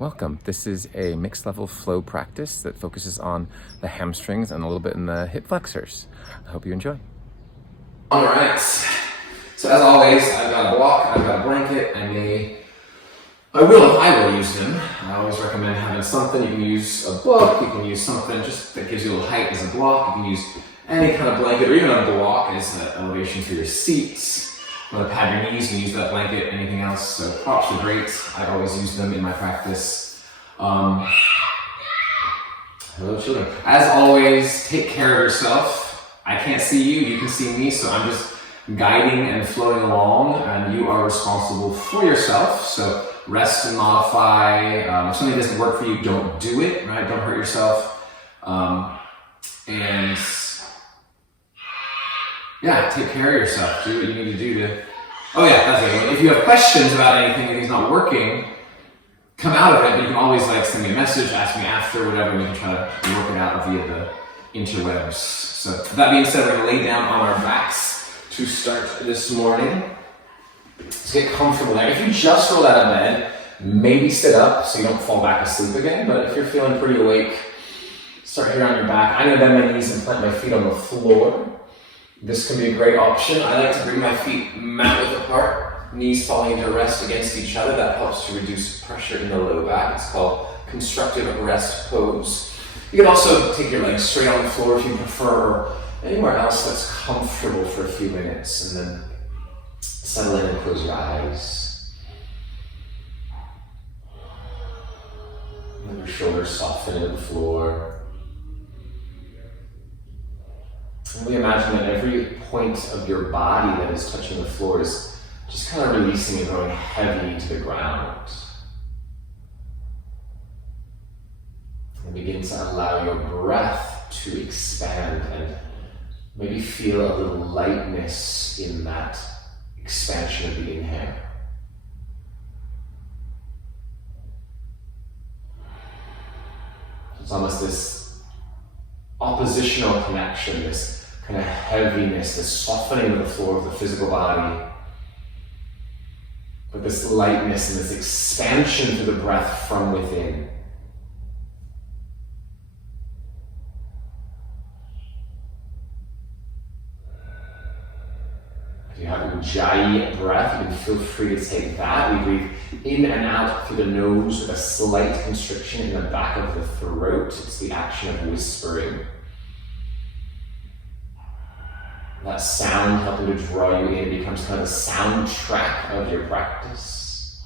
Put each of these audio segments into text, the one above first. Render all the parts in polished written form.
Welcome. This is a mixed level flow practice that focuses on the hamstrings and a little bit in the hip flexors. I hope you enjoy. All right. So as always, I've got a block, I've got a blanket, I will use them. I always recommend having something. You can use a book, you can use something just that gives you a little height as a block. You can use any kind of blanket or even a block as an elevation for your seats. You want to pad your knees, you can use that blanket, anything else. So props are great. I always use them in my practice. Hello children. As always, take care of yourself. I can't see you, you can see me, so I'm just guiding and flowing along, and you are responsible for yourself. So rest and modify. If something doesn't work for you, don't do it, right? Don't hurt yourself. And yeah, take care of yourself. Do what you need to do to... Oh yeah, that's it. If you have questions about anything that is not working, come out of it, but you can always send me a message, ask me after, whatever, and we can try to work it out via the interwebs. So that being said, we're going to lay down on our backs to start this morning. Let's get comfortable there. If you just rolled out of bed, maybe sit up so you don't fall back asleep again, but if you're feeling pretty awake, start here on your back. I'm going to bend my knees and plant my feet on the floor. This can be a great option. I like to bring my feet mat width apart, knees falling into rest against each other. That helps to reduce pressure in the low back. It's called constructive rest pose. You can also take your legs straight on the floor if you prefer, or anywhere else that's comfortable for a few minutes, and then settle in and close your eyes. Let your shoulders soften into the floor. And we imagine that every point of your body that is touching the floor is just kind of releasing and going heavy to the ground. And begin to allow your breath to expand and maybe feel a little lightness in that expansion of the inhale. It's almost this oppositional connection, this kind of heaviness, this softening of the floor of the physical body, but this lightness and this expansion to the breath from within. If you have Ujjayi breath, you can feel free to take that. We breathe in and out through the nose with a slight constriction in the back of the throat. It's the action of whispering. That sound helping to draw you in becomes kind of the soundtrack of your practice.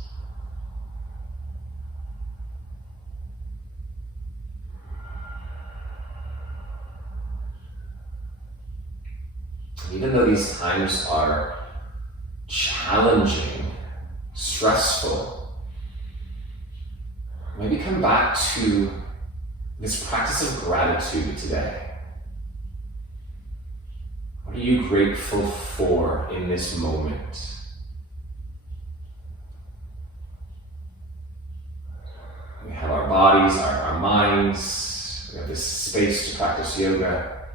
Even though these times are challenging, stressful, maybe come back to this practice of gratitude today. What are you grateful for in this moment? We have our bodies, our minds, we have this space to practice yoga.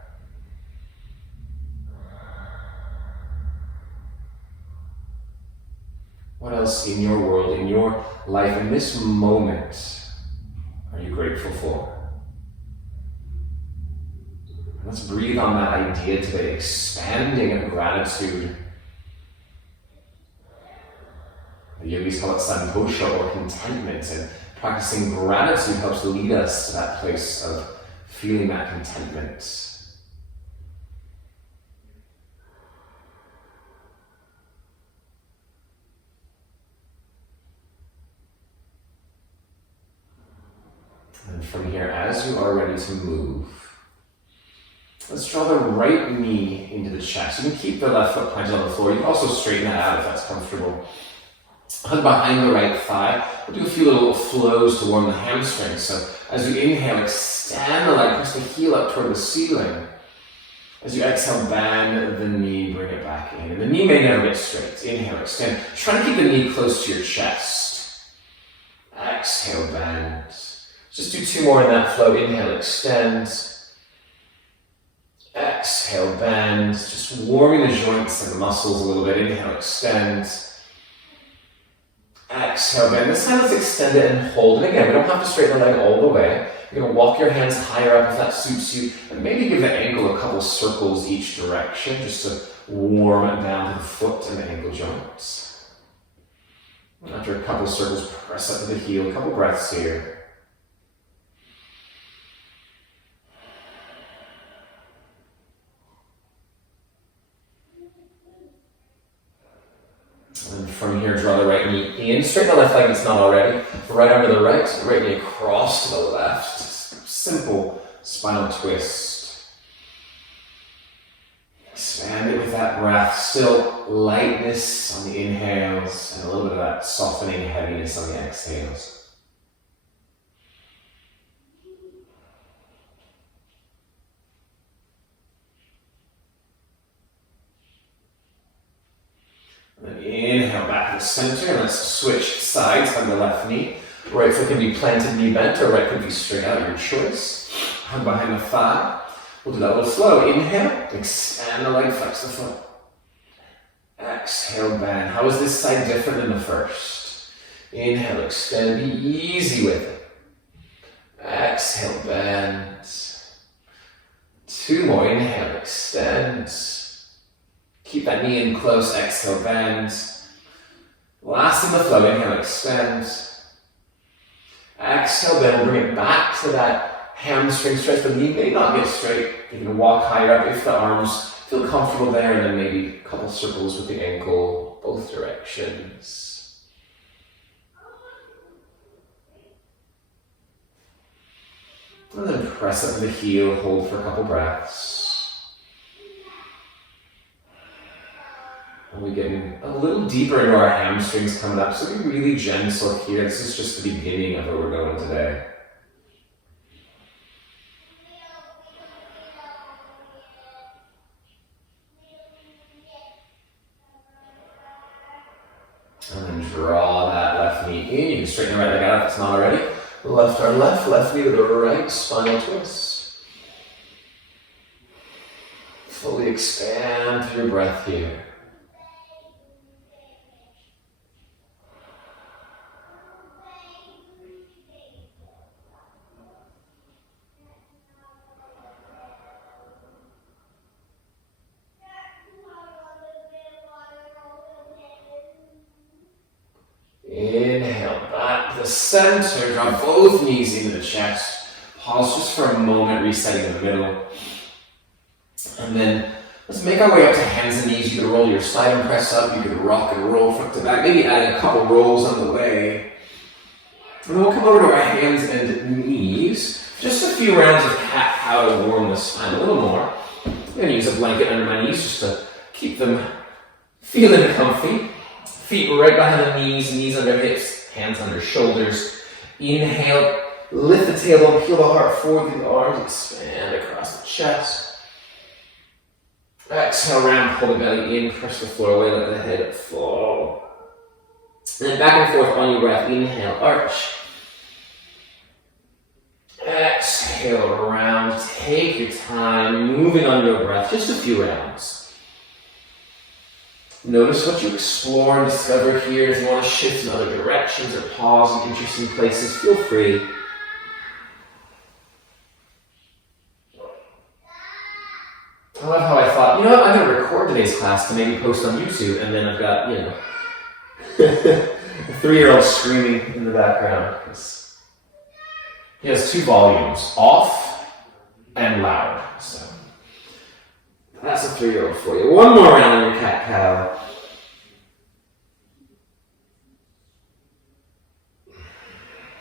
What else in your world, in your life, in this moment, are you grateful for? Let's breathe on that idea today, expanding of gratitude. The yogis call it santosha, or contentment, and practicing gratitude helps lead us to that place of feeling that contentment. And from here, as you are ready to move, let's draw the right knee into the chest. You can keep the left foot planted on the floor. You can also straighten that out if that's comfortable. Hug behind the right thigh. We'll do a few little flows to warm the hamstrings. So as you inhale, extend the leg, press the heel up toward the ceiling. As you exhale, bend the knee, bring it back in. And the knee may never get straight. Inhale, extend. Try to keep the knee close to your chest. Exhale, bend. Just do two more in that flow. Inhale, extend. Exhale, bend. Just warming the joints and the muscles a little bit. Inhale, extend. Exhale, bend. This time let's extend it and hold it. Again, we don't have to straighten the leg all the way. You're going to walk your hands higher up if that suits you, and maybe give the ankle a couple circles each direction just to warm it down to the foot and the ankle joints. And after a couple circles, press up to the heel. A couple breaths here. And from here, draw the right knee in. Straighten the left leg if it's not already. Right arm to the right knee across to the left. Just simple spinal twist. Expand it with that breath. Still lightness on the inhales and a little bit of that softening heaviness on the exhales. And then inhale back to the center, and let's switch sides on the left knee. Right foot can be planted, knee bent, or right could be straight out, your choice. Hand behind the thigh. We'll do that little flow. Inhale, extend the leg, flex the foot. Exhale, bend. How is this side different than the first? Inhale, extend, be easy with it. Exhale, bend. Two more. Inhale, extend. Keep that knee in close, exhale, bend. Last in the flow, inhale, extend. Exhale, bend. We'll bring it back to that hamstring stretch. The knee may not get straight. You can walk higher up if the arms feel comfortable there, and then maybe a couple circles with the ankle, both directions. And then press up to the heel, hold for a couple breaths. And we're getting a little deeper into our hamstrings coming up, so be really gentle here. This is just the beginning of where we're going today. And then draw that left knee in. You can straighten the right leg out if it's not already. Left arm left knee to the right, spinal twist. Fully expand through your breath here. Inhale, back to the center, draw both knees into the chest. Pause just for a moment, resetting in the middle. And then let's make our way up to hands and knees. You can roll your side and press up. You can rock and roll front to back, maybe adding a couple rolls on the way. And then we'll come over to our hands and knees. Just a few rounds of cat-cow to warm the spine a little more. I'm going to use a blanket under my knees just to keep them feeling comfy. Feet right behind the knees under hips, hands under shoulders. Inhale, lift the tailbone, peel the heart forward through the arms, expand across the chest. Exhale, round, pull the belly in, press the floor away, let the head fall. And then back and forth on your breath. Inhale, arch. Exhale, round. Take your time, moving on your breath, just a few rounds. Notice what you explore and discover here. If you want to shift in other directions or pause in interesting places, feel free. I love how I thought, you know what, I'm going to record today's class to maybe post on YouTube, and then I've got, a 3-year-old screaming in the background. He has 2 volumes, off and loud. So that's a 3-year-old for you. One more round of your cat-cow.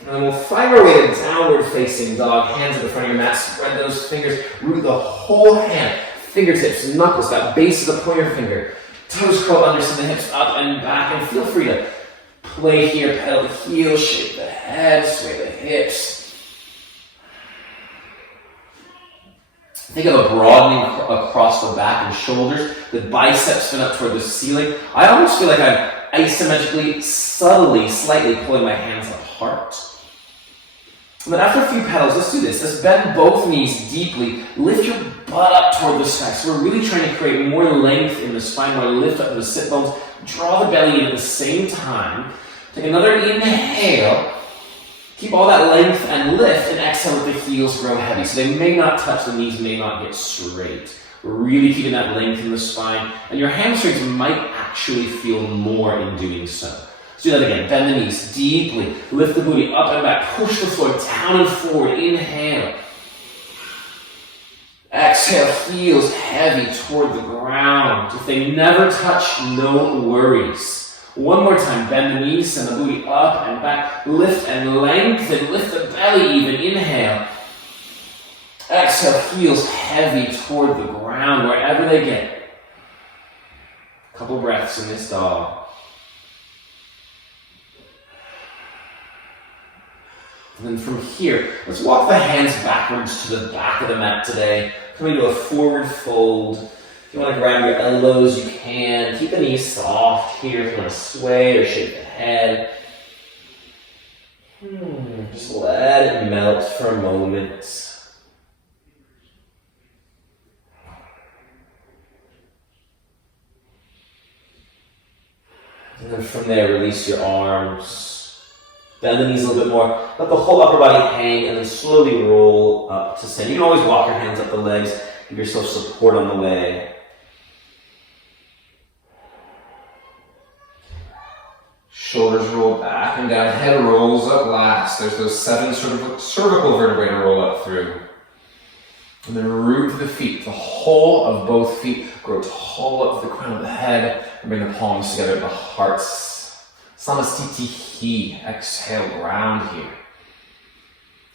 And then we'll find our way to downward facing dog. Hands at the front of your mat. Spread those fingers. Root the whole hand. Fingertips, knuckles, that base of the pointer finger. Toes curl under, send the hips up and back. And feel free to play here. Pedal the heel, shake the head, sway the hips. Think of a broadening across the back and shoulders, the biceps spin up toward the ceiling. I almost feel like I'm asymmetrically, subtly, slightly pulling my hands apart. And then after a few pedals, let's do this. Let's bend both knees deeply. Lift your butt up toward the sky. So we're really trying to create more length in the spine. We're going to lift up the sit bones. Draw the belly in at the same time. Take another inhale. Keep all that length and lift, and exhale, let the heels grow heavy. So they may not touch, the knees may not get straight. Really keeping that length in the spine, and your hamstrings might actually feel more in doing so. Let's do that again. Bend the knees deeply. Lift the booty up and back. Push the floor down and forward. Inhale. Exhale, heels heavy toward the ground. If they never touch, no worries. One more time, bend the knees, send the booty up and back. Lift and lengthen, lift the belly even. Inhale. Exhale, heels heavy toward the ground, wherever they get. A couple breaths in this dog. And then from here, let's walk the hands backwards to the back of the mat today. Coming to a forward fold. If you want to grab your elbows, you can. Keep the knees soft here if you want to sway or shake the head. Just let it melt for a moment. And then from there, release your arms. Bend the knees a little bit more. Let the whole upper body hang and then slowly roll up to stand. You can always walk your hands up the legs. Give yourself support on the way. Shoulders roll back and down. Head rolls up last. There's those 7 cervical vertebrae to roll up through. And then root the feet. The whole of both feet grow tall up to the crown of the head. And bring the palms together at the hearts. Samastitihi. Exhale, ground here.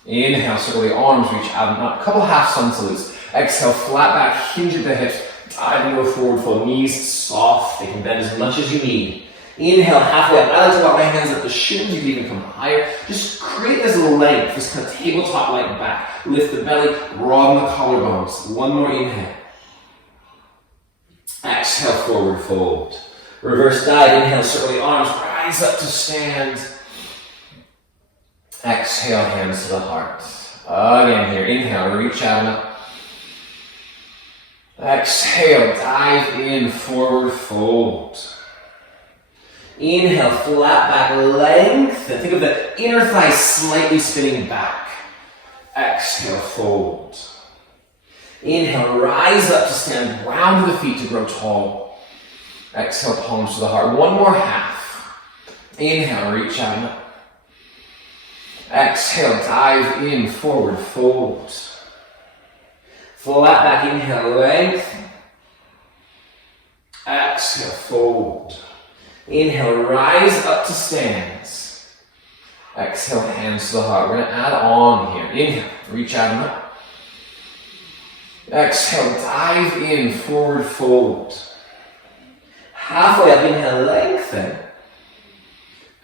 Inhale, circle the arms, reach out and up. A couple half sun salutes. Exhale, flat back, hinge at the hips. Dive into a forward fold. Knees soft. They can bend as much as you need. Inhale, halfway up. I like to walk my hands up the shins. You can even come higher. Just create this length, this kind of tabletop-like back. Lift the belly, broaden the collarbones. One more inhale. Exhale, forward fold. Reverse dive. Inhale, circle the arms. Rise up to stand. Exhale, hands to the heart. Again here. Inhale, reach out and up. Exhale, dive in, forward fold. Inhale, flat back, lengthen. Think of the inner thigh slightly spinning back. Exhale, fold. Inhale, rise up to stand, round the feet to grow tall. Exhale, palms to the heart. One more half. Inhale, reach out and up. Exhale, dive in, forward fold. Flat back, inhale, lengthen. Exhale, fold. Inhale, rise up to stands. Exhale, hands to the heart. We're going to add on here. Inhale, reach out and up. Exhale, dive in, forward fold. Halfway up, inhale, lengthen.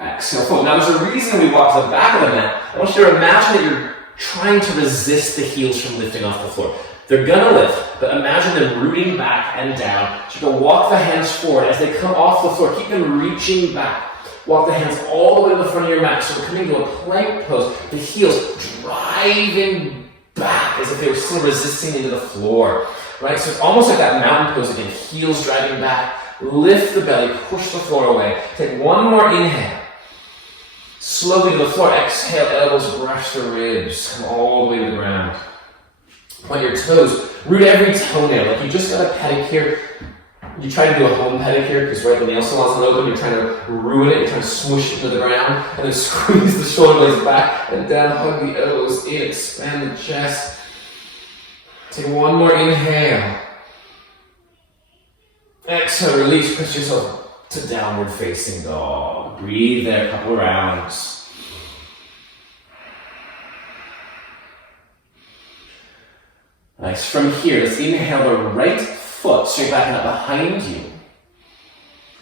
Exhale, fold. Now there's a reason we walk to the back of the mat. I want you to imagine that you're trying to resist the heels from lifting off the floor. They're gonna lift, but imagine them rooting back and down. So you can walk the hands forward. As they come off the floor, keep them reaching back. Walk the hands all the way to the front of your mat. So we're coming to a plank pose. The heels driving back as if they were still resisting into the floor. Right? So it's almost like that mountain pose again. Heels driving back. Lift the belly, push the floor away. Take one more inhale. Slowly to the floor. Exhale, elbows brush the ribs. Come all the way to the ground. Point your toes, root every toenail. Like you just got a pedicure. You try to do a home pedicure because right, the nail salon's not open. You're trying to ruin it. You're trying to swoosh it to the ground and then squeeze the shoulder blades back and down. Hug the elbows in. Expand the chest. Take one more inhale. Exhale, release. Push yourself to downward facing dog. Breathe there a couple rounds. Nice. From here, let's inhale the right foot straight back and up behind you.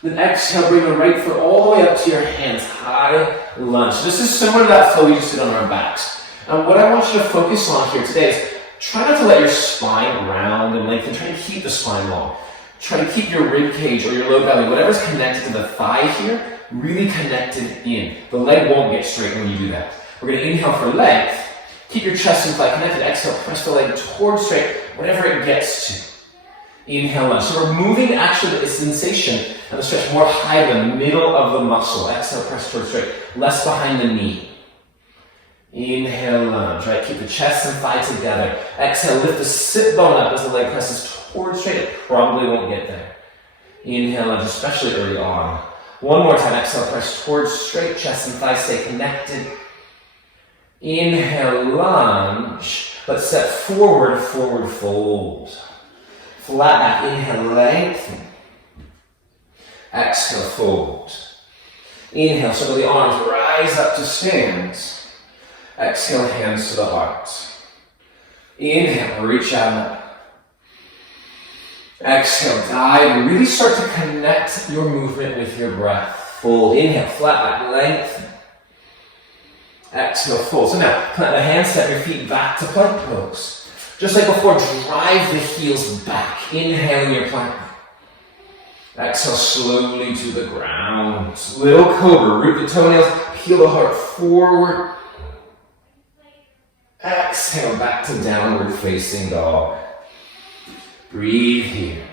Then exhale, bring the right foot all the way up to your hands. High lunge. This is similar to that flow we just did on our backs. Now, what I want you to focus on here today is try not to let your spine round and lengthen. Try to keep the spine long. Try to keep your rib cage or your low belly, whatever's connected to the thigh here, really connected in. The leg won't get straight when you do that. We're going to inhale for length. Keep your chest and thigh connected. Exhale, press the leg towards straight, whatever it gets to. Inhale, lunge. So we're moving actually the sensation And stretch more high to the middle of the muscle. Exhale, press towards straight. Less behind the knee. Inhale, lunge, right? Keep the chest and thigh together. Exhale, lift the sit bone up as the leg presses towards straight. It probably won't get there. Inhale, lunge, especially early on. One more time. Exhale, press towards straight. Chest and thighs stay connected. Inhale, lunge. Let's step forward, forward fold. Flat back. Inhale, lengthen. Exhale, fold. Inhale, circle the arms, rise up to stand. Exhale, hands to the heart. Inhale, reach out and up. Exhale, dive, and really start to connect your movement with your breath. Fold. Inhale, flat back, lengthen. Exhale, fold. So now, plant the hands, step your feet back to plank pose. Just like before, drive the heels back. Inhale in your plank. Exhale slowly to the ground. Little cobra, root the toenails, peel the heart forward. Exhale back to downward facing dog. Breathe here.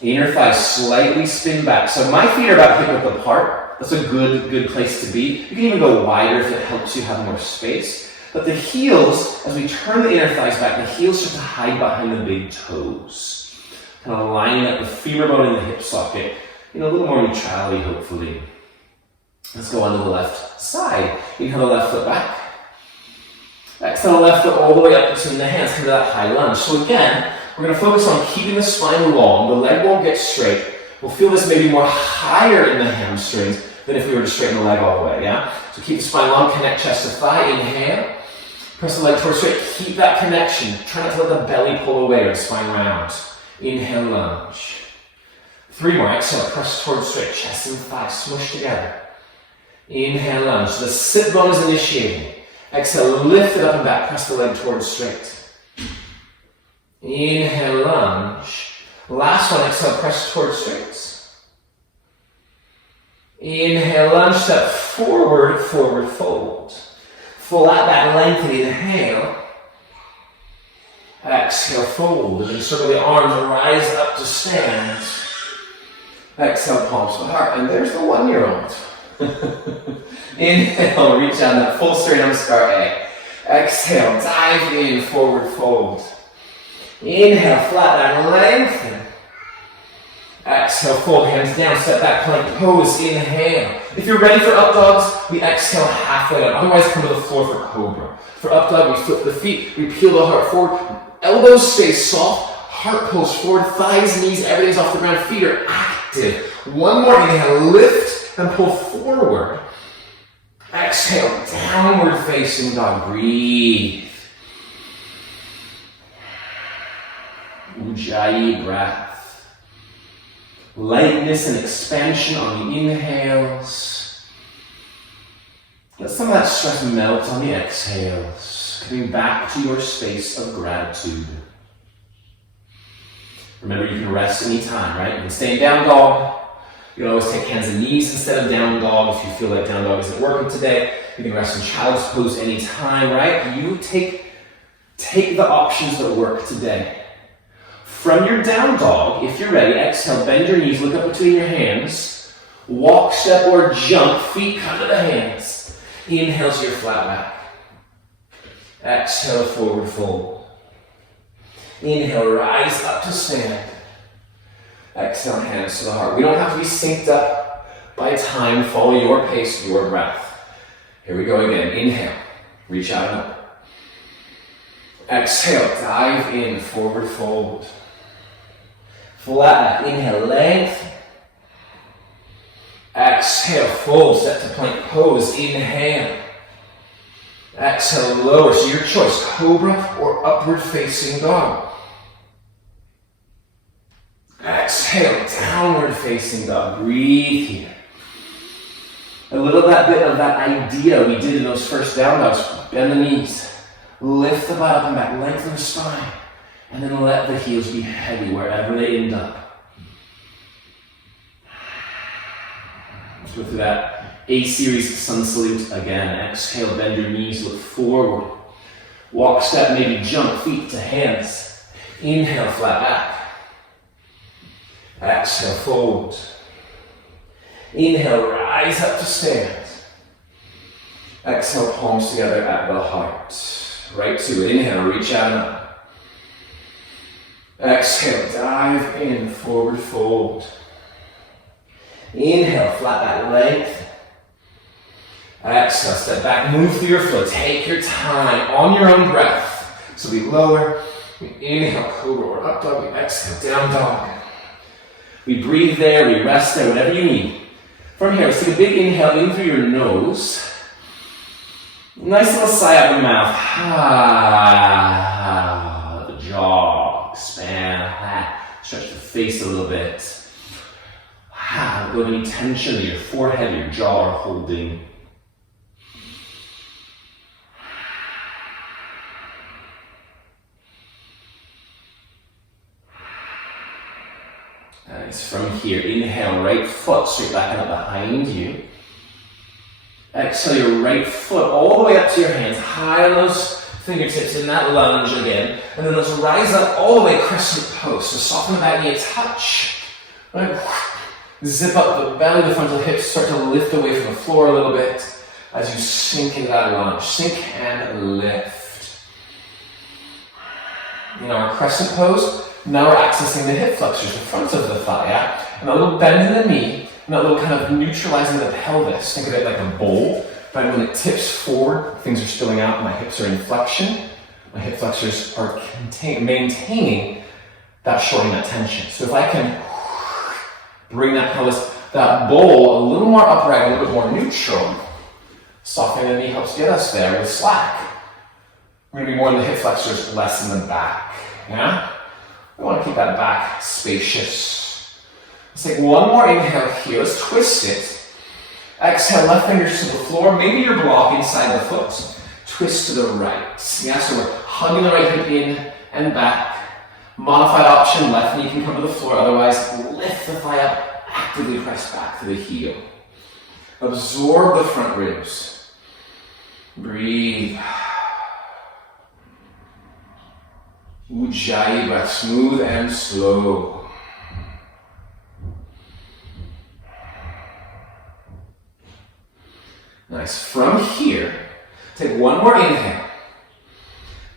Inner thighs slightly spin back. So my feet are about hip width apart. That's a good place to be. You can even go wider if it helps you have more space. But the heels, as we turn the inner thighs back, the heels start to hide behind the big toes. Kind of lining up the femur bone in the hip socket. A little more neutrality, hopefully. Let's go onto the left side. Inhale the left foot back. Exhale the left foot all the way up between the hands. Come to that high lunge. So again, we're going to focus on keeping the spine long. The leg won't get straight. We'll feel this maybe more higher in the hamstrings than if we were to straighten the leg all the way, yeah? So keep the spine long, connect chest to thigh. Inhale. Press the leg towards straight. Keep that connection. Try not to let the belly pull away or the spine round. Inhale, lunge. 3 more. Exhale, press towards straight. Chest and thigh smush together. Inhale, lunge. The sit bone is initiating. Exhale, lift it up and back. Press the leg towards straight. Inhale, lunge. Last one. Exhale, press towards straight. Inhale, lunge. Step forward, forward fold. Flat back, lengthen. Inhale. Exhale, fold. And then circle the arms and rise up to stand. Exhale, palms to heart. And there's the 1-year-old. Inhale, reach out that full straight arm scar A. Exhale, dive in, forward fold. Inhale, flat back, lengthen. Exhale, fold, hands down, step back, plank pose. Inhale. If you're ready for up dogs, we exhale halfway down. Otherwise, come to the floor for cobra. For up dog, we flip the feet, we peel the heart forward. Elbows stay soft, heart pulls forward, thighs, knees, everything's off the ground, feet are active. One more, inhale, lift and pull forward. Exhale, downward facing dog, breathe. Ujjayi breath. Lightness and expansion on the inhales. Let some of that stress melt on the exhales. Coming back to your space of gratitude. Remember, you can rest anytime, right? You can stay in down dog. You can always take hands and knees instead of down dog if you feel like down dog isn't working today. You can rest in child's pose anytime, right? You take the options that work today. From your down dog, if you're ready, exhale, bend your knees, look up between your hands. Walk, step, or jump, feet come to the hands. Inhale to your flat back. Exhale, forward fold. Inhale, rise up to stand. Exhale, hands to the heart. We don't have to be synced up by time. Follow your pace, your breath. Here we go again. Inhale, reach out and up. Exhale, dive in, forward fold. Flat back, inhale, length. Exhale, fold, step to plank pose. Inhale. Exhale, lower. So your choice, cobra or upward facing dog. Exhale, downward facing dog. Breathe here. A little bit of that idea we did in those first down dogs. Bend the knees. Lift the butt up and back. Lengthen the spine. And then let the heels be heavy wherever they end up. Let's go through that A-series sun salute again. Exhale, bend your knees, look forward. Walk, step, maybe jump, feet to hands. Inhale, flat back. Exhale, fold. Inhale, rise up to stand. Exhale, palms together at the heart. Right to it. Inhale, reach out and up. Exhale, dive in, forward fold. Inhale, flat back length. Exhale, step back, move through your flow. Take your time on your own breath. So we lower, we inhale, cobra or up dog, we exhale, down dog. We breathe there, we rest there, whatever you need. From here, let's take a big inhale in through your nose. Nice little sigh out the mouth. The jaw, expand, stretch the face a little bit. Go to any tension in your forehead, your jaw are holding. Nice. From here, inhale, right foot straight back and up behind you. Exhale your right foot all the way up to your hands, high on those fingertips in that lunge again. And then let's rise up all the way, crescent pose. So soften the back knee a touch. Right. Zip up the belly, the frontal hips, start to lift away from the floor a little bit as you sink into that lunge. Sink and lift. In our crescent pose, now we're accessing the hip flexors, the front of the thigh, yeah? And a little bend in the knee, and a little kind of neutralizing the pelvis. Think of it like a bowl, but when it tips forward, things are spilling out, my hips are in flexion, my hip flexors are maintaining that shortening, that tension. So if I can bring that pelvis, that bowl a little more upright, a little bit more neutral, softening the knee helps get us there with slack. We're going to be more in the hip flexors, less in the back, yeah? We want to keep that back spacious. Let's take one more inhale here. Let's twist it. Exhale, left fingers to the floor. Maybe your block inside the foot. Twist to the right. Yeah, so we're hugging the right hip in and back. Modified option, left knee can come to the floor. Otherwise, lift the thigh up. Actively press back to the heel. Absorb the front ribs. Breathe. Ujjayi breath, smooth and slow. Nice. From here, take one more inhale.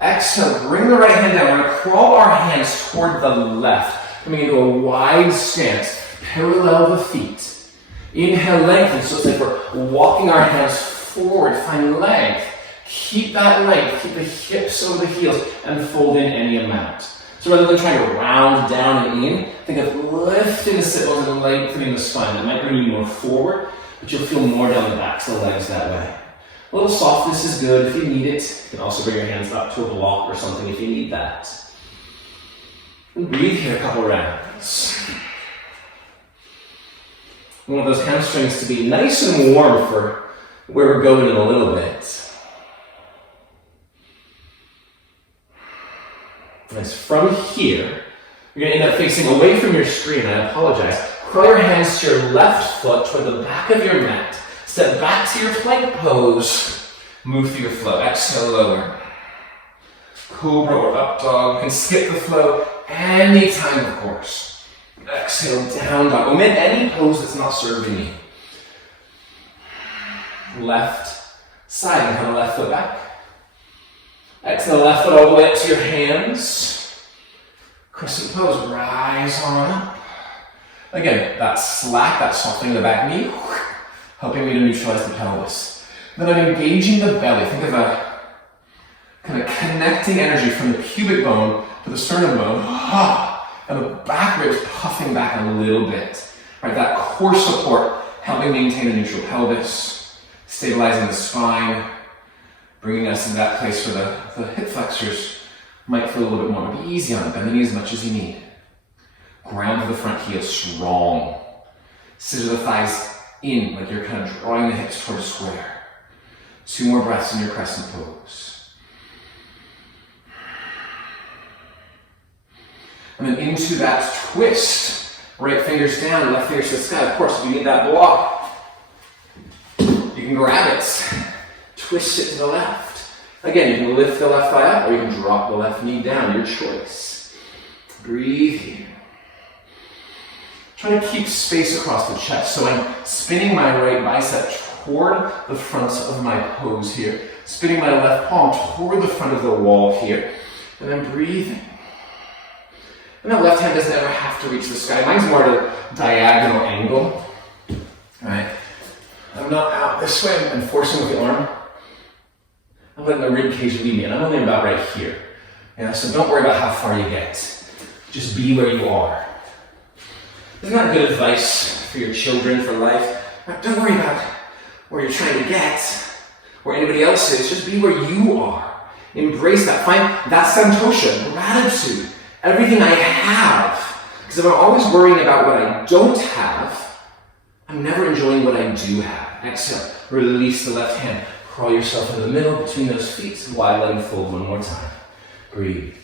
Exhale, bring the right hand down. We're going to crawl our hands toward the left, coming into a wide stance. Parallel the feet. Inhale, lengthen. So it's like we're walking our hands forward. Find length. Keep that length. Keep the hips over the heels and fold in any amount. So rather than trying to round down and in, think of lifting the sit bones and lengthening the spine. That might bring you more forward, but you'll feel more down the backs of the legs that way. A little softness is good if you need it. You can also bring your hands up to a block or something if you need that. And breathe here a couple rounds. We want those hamstrings to be nice and warm for where we're going in a little bit. Nice. From here, you're going to end up facing away from your screen. I apologize. Curl your hands to your left foot toward the back of your mat. Step back to your plank pose. Move through your flow. Exhale, lower. Cobra or up dog. You can skip the flow anytime, of course. Exhale, down dog. Omit any pose that's not serving you. Left side, and come left foot back. Exhale, left foot all the way up to your hands. Crescent pose, rise on up. Again, that slack, that softening of the back knee, helping me to neutralize the pelvis. Then I'm engaging the belly. Think of a kind of connecting energy from the pubic bone to the sternum bone. And the back ribs puffing back a little bit. Right, that core support helping maintain a neutral pelvis, stabilizing the spine, bringing us in that place where the hip flexors might feel a little bit more. Be easy on it, bend the knee as much as you need. Ground to the front heel strong. Scissor the thighs in, like you're kind of drawing the hips toward a square. 2 more breaths in your crescent pose. And then into that twist. Right fingers down, left fingers to the sky. Of course, if you need that block, you can grab it. Twist it to the left. Again, you can lift the left thigh up or you can drop the left knee down, your choice. Breathe here. Trying to keep space across the chest. So I'm spinning my right bicep toward the front of my pose here. Spinning my left palm toward the front of the wall here. And I'm breathing. And that left hand doesn't ever have to reach the sky. Mine's more at a diagonal angle. Alright? I'm not out this way and forcing with the arm. I'm letting the rib cage lead me, and I'm only about right here. Yeah, so don't worry about how far you get. Just be where you are. Isn't that good advice for your children, for life? Don't worry about where you're trying to get, where anybody else is. Just be where you are. Embrace that. Find that santosha, gratitude. Everything I have. Because if I'm always worrying about what I don't have, I'm never enjoying what I do have. Exhale. Release the left hand. Crawl yourself into the middle between those feet. Wide leg fold one more time. Breathe.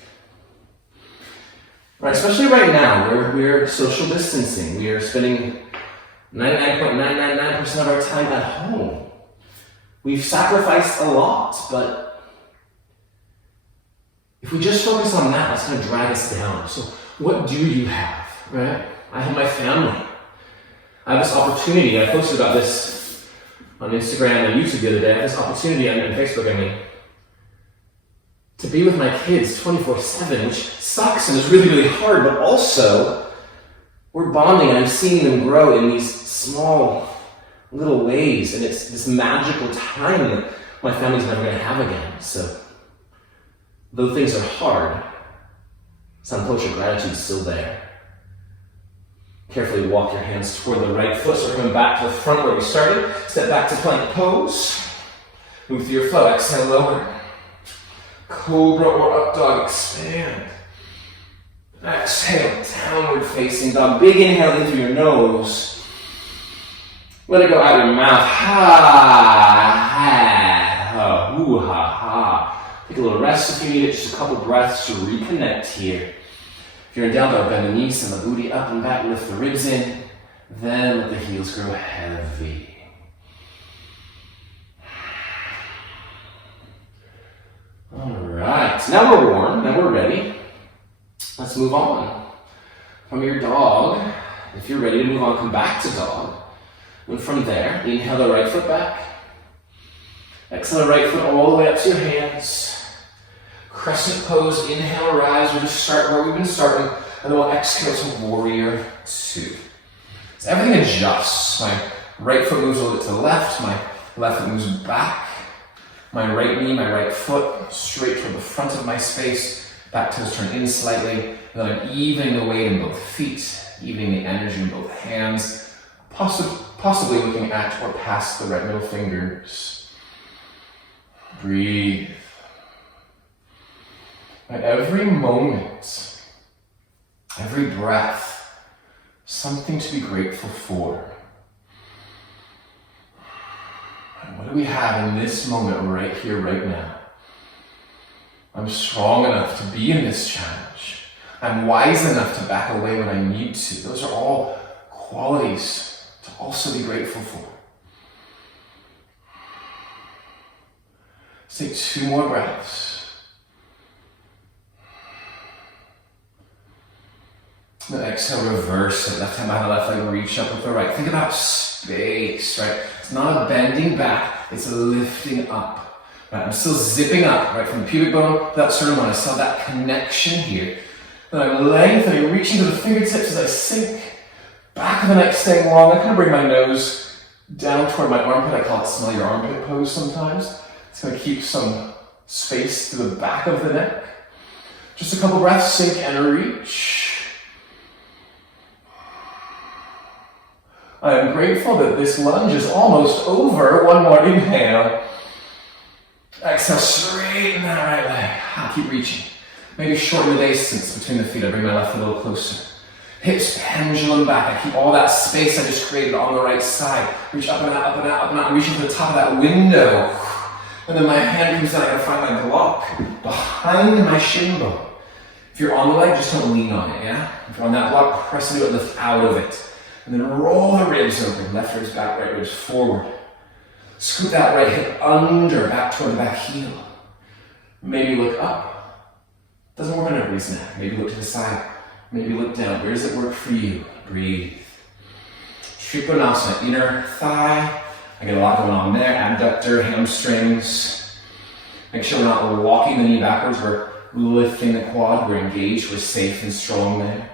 Right, especially right now, we're social distancing. We are spending 99.999% of our time at home. We've sacrificed a lot, but if we just focus on that, that's going to drag us down. So what do you have, right? I have my family. I have this opportunity. I posted about this on Instagram and YouTube the other day. I have this opportunity on Facebook, to be with my kids 24/7, which sucks and is really, really hard, but also we're bonding and I'm seeing them grow in these small little ways, and it's this magical time that my family's never going to have again. So though things are hard, Santosha gratitude is still there. Carefully walk your hands toward the right foot, so we're coming back to the front where we started. Step back to plank pose. Move through your flow. Exhale, lower. Cobra or up dog, expand. Exhale, downward facing dog. Big inhale in through your nose. Let it go out of your mouth. Ha, ha, ooh, ha, ha. Take a little rest if you need it, just a couple breaths to reconnect here. If you're in down dog, bend the knees, send the booty up and back, lift the ribs in, then let the heels grow heavy. Alright, now we're warm, now we're ready. Let's move on. From your dog, if you're ready to move on, come back to dog. And from there, inhale the right foot back. Exhale the right foot all the way up to your hands. Crescent pose, inhale, rise. We'll just start where we've been starting, and then we'll exhale to warrior two. So everything adjusts. My right foot moves a little bit to the left, my left foot moves back. My right knee, my right foot, straight toward the front of my space. Back toes turn in slightly. And then I'm evening the weight in both feet, evening the energy in both hands, possibly looking at or past the right middle fingers. Breathe. At every moment, every breath, something to be grateful for. And what do we have in this moment right here, right now? I'm strong enough to be in this challenge. I'm wise enough to back away when I need to. Those are all qualities to also be grateful for. Let's take 2 more breaths. Then exhale, reverse it. Left hand behind the left leg, reach up with the right. Think about space, right? It's not a bending back, it's a lifting up. Right? I'm still zipping up, right? From the pubic bone to that sternum. I still have that connection here. Then I'm lengthening, reaching to the fingertips as I sink. Back of the neck staying long. I kind of bring my nose down toward my armpit. I call it smell your armpit pose sometimes. It's going to keep some space to the back of the neck. Just a couple breaths, sink and reach. I am grateful that this lunge is almost over. One more inhale. Exhale, straighten that right leg. I'll keep reaching. Maybe shorten the distance between the feet. I bring my left foot a little closer. Hips pendulum back. I keep all that space I just created on the right side. Reach up and out, up and out, up and out. Reaching to the top of that window. And then my hand comes down. I gotta find my block behind my shin bone. If you're on the leg, just don't lean on it, yeah? If you're on that block, press into it, lift out of it. And then roll the ribs open. Left ribs back, right ribs forward. Scoop that right hip under, back toward the back heel. Maybe look up. Doesn't work on everybody's neck. Maybe look to the side. Maybe look down. Where does it work for you? breathe. Trikonasana, inner thigh. I get a lot going on there. Abductor, hamstrings. Make sure we're not walking the knee backwards. We're lifting the quad. We're engaged. We're safe and strong there.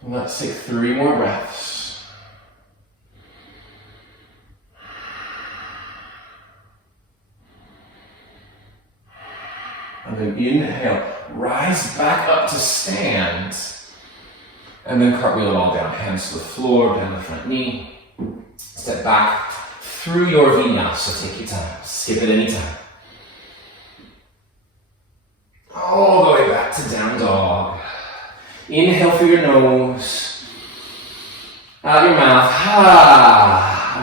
And let's take 3 more breaths. And then inhale, rise back up to stand. And then cartwheel it all down. Hands to the floor, bend the front knee. Step back through your vinyasa. Take your time. Skip it anytime. All the way back to down dog. Inhale through your nose. Out your mouth.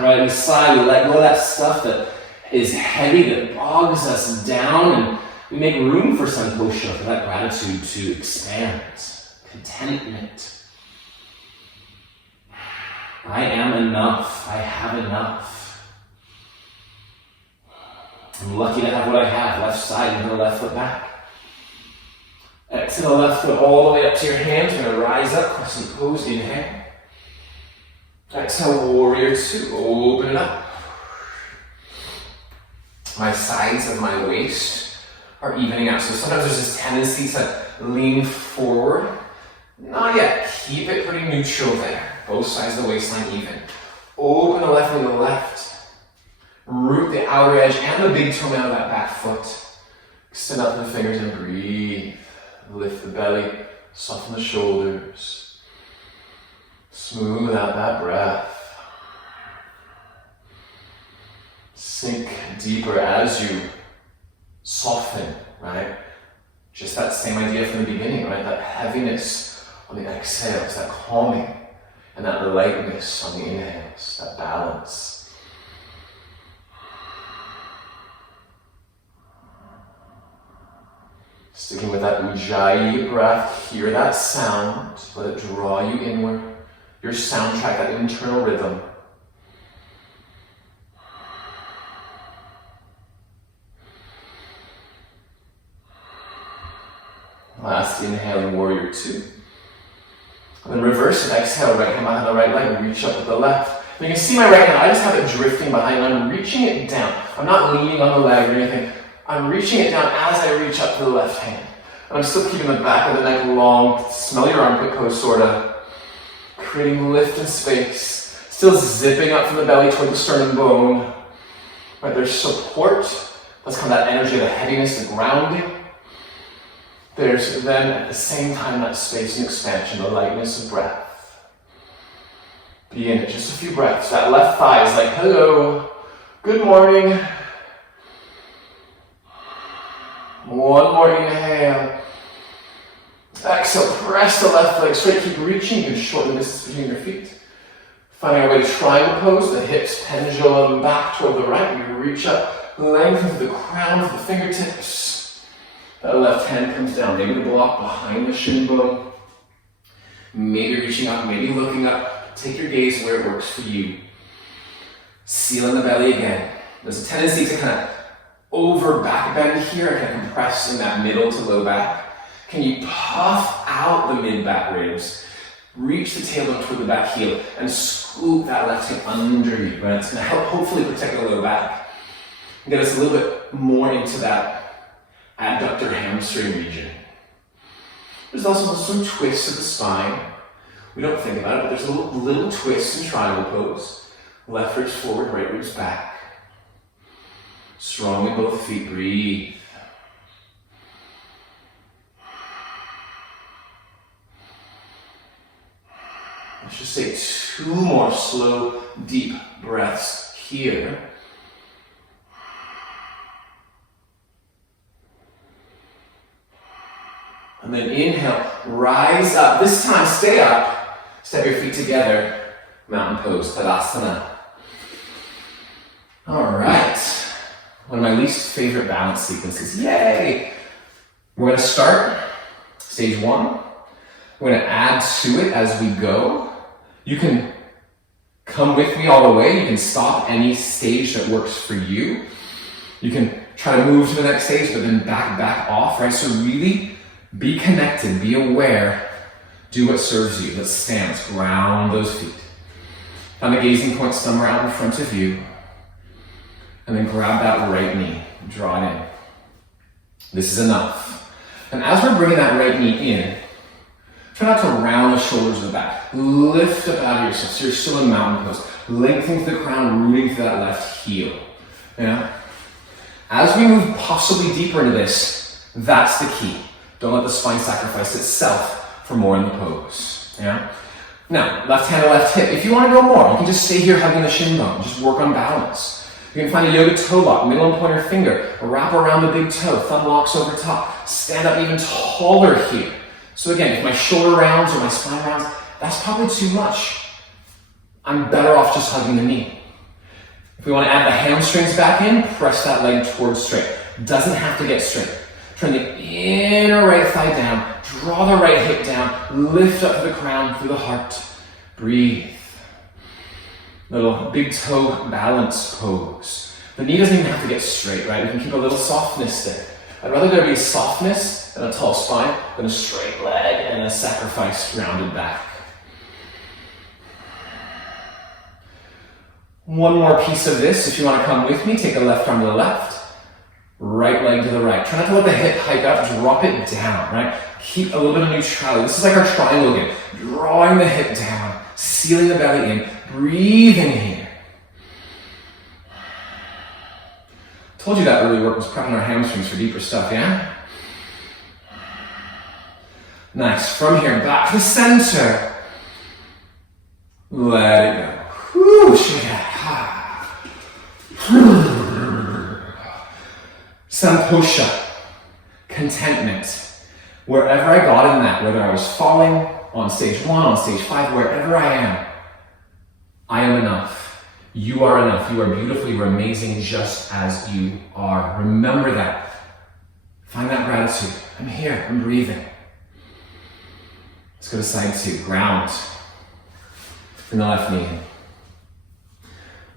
Right inside, we let go of that stuff that is heavy, that bogs us down, and we make room for Santosha, for that gratitude to expand. Contentment. I am enough. I have enough. I'm lucky to have what I have. Left side and the left foot back. Exhale, left foot all the way up to your hands. We're going to rise up, crescent pose, inhale. Exhale, warrior 2, open it up. My sides of my waist are evening out. So sometimes there's this tendency to lean forward. Not yet. Keep it pretty neutral there. Both sides of the waistline even. Open the left leg to the left. Root the outer edge and the big toe out of that back foot. Extend out the fingers and breathe. Lift the belly. Soften the shoulders. Smooth out that breath. Sink deeper as you soften, right? Just that same idea from the beginning, right? That heaviness on the exhales, that calming, and that lightness on the inhales, that balance. Sticking with that Ujjayi breath, hear that sound, let it draw you inward. Your soundtrack, that internal rhythm. Last inhale in warrior 2. And then reverse it, exhale, right hand behind the right leg, reach up with the left. And you can see my right hand, I just have it drifting behind, I'm reaching it down. I'm not leaning on the leg or anything. I'm reaching it down as I reach up to the left hand. And I'm still keeping the back of the neck long, smell your armpit pose, sorta. Creating lift and space. Still zipping up from the belly toward the sternum bone. Right, there's support. That's kind of that energy, the heaviness, the grounding. There's then at the same time that space and expansion, the lightness of breath. Be in it, just a few breaths. That left thigh is like, hello, good morning. One more inhale. Exhale, press the left leg straight, keep reaching. You can shorten the distance between your feet. Finding our way to triangle pose, the hips pendulum back toward the right. You reach up, lengthen to the crown of the fingertips. That left hand comes down, maybe the block behind the shin bone. Maybe reaching up, maybe looking up. Take your gaze where it works for you. Seal in the belly again. There's a tendency to kind of over back bend here, kind of compress in that middle to low back. Can you puff out the mid-back ribs, reach the tailbone toward the back heel, and scoop that left hip under you, right? It's going to help hopefully protect the low back. And get us a little bit more into that adductor hamstring region. There's also some twists of the spine. We don't think about it, but there's a little twist in triangle pose. Left ribs forward, right ribs back. Strong in both feet, breathe. Let's just take 2 more slow, deep breaths here. And then inhale, rise up. This time, stay up. Step your feet together. Mountain pose, Tadasana. All right. One of my least favorite balance sequences. Yay! We're going to start stage 1. We're going to add to it as we go. You can come with me all the way. You can stop any stage that works for you. You can try to move to the next stage, but then back off, right? So really Be connected, be aware, do what serves you. Let's stand, let's ground those feet. Find the gazing point somewhere out in front of you. And then grab that right knee, draw it in. This is enough. And as we're bringing that right knee in, try not to round the shoulders of the back. Lift up out of yourself so you're still in mountain pose. Lengthening through the crown, rooting through that left heel. Yeah? As we move possibly deeper into this, that's the key. Don't let the spine sacrifice itself for more in the pose. Yeah? Now, left hand to left hip. If you want to go more, you can just stay here hugging the shin bone. Just work on balance. You can find a yoga toe lock, middle and pointer finger, wrap around the big toe, thumb locks over top. Stand up even taller here. So again, if my shoulder rounds or my spine rounds, that's probably too much. I'm better off just hugging the knee. If we want to add the hamstrings back in, press that leg towards straight. Doesn't have to get straight. Turn the inner right thigh down, draw the right hip down, lift up to the crown, through the heart. Breathe. Little big toe balance pose. The knee doesn't even have to get straight, right? We can keep a little softness there. I'd rather there be softness and a tall spine than a straight leg and a sacrifice rounded back. One more piece of this, if you want to come with me, take a left arm to the left, right leg to the right. Try not to let the hip hike up, drop it down, right? Keep a little bit of neutrality. This is like our triangle again. Drawing the hip down, sealing the belly in, breathing here. Told you that early work was prepping our hamstrings for deeper stuff, yeah? Nice. From here, back to the center. Let it go. Whoo, shake it out. Santosha. Contentment. Wherever I got in that, whether I was falling on stage 1, on stage 5, wherever I am enough. You are enough. You are beautiful. You are amazing just as you are. Remember that. Find that gratitude. I'm here. I'm breathing. Let's go to side 2. Ground. Bring the left knee in.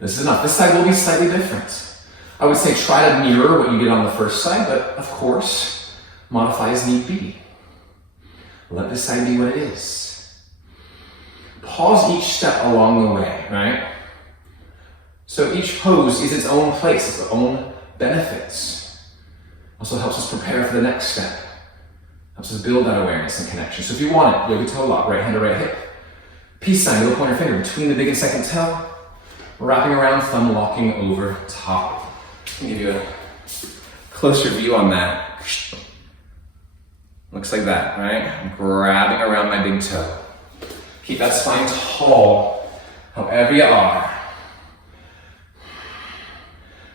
This is enough. This side will be slightly different. I would say try to mirror what you did on the first side, but of course, modify as need be. Let this side be what it is. Pause each step along the way, right? So each pose is its own place, its own benefits. Also helps us prepare for the next step. Helps us build that awareness and connection. So if you want it, yoga toe lock, right hand to right hip. Peace sign, middle pointer finger between the big and second toe. Wrapping around, thumb locking over top. I'll give you a closer view on that. Looks like that, right? I'm grabbing around my big toe. Keep that spine tall, however you are.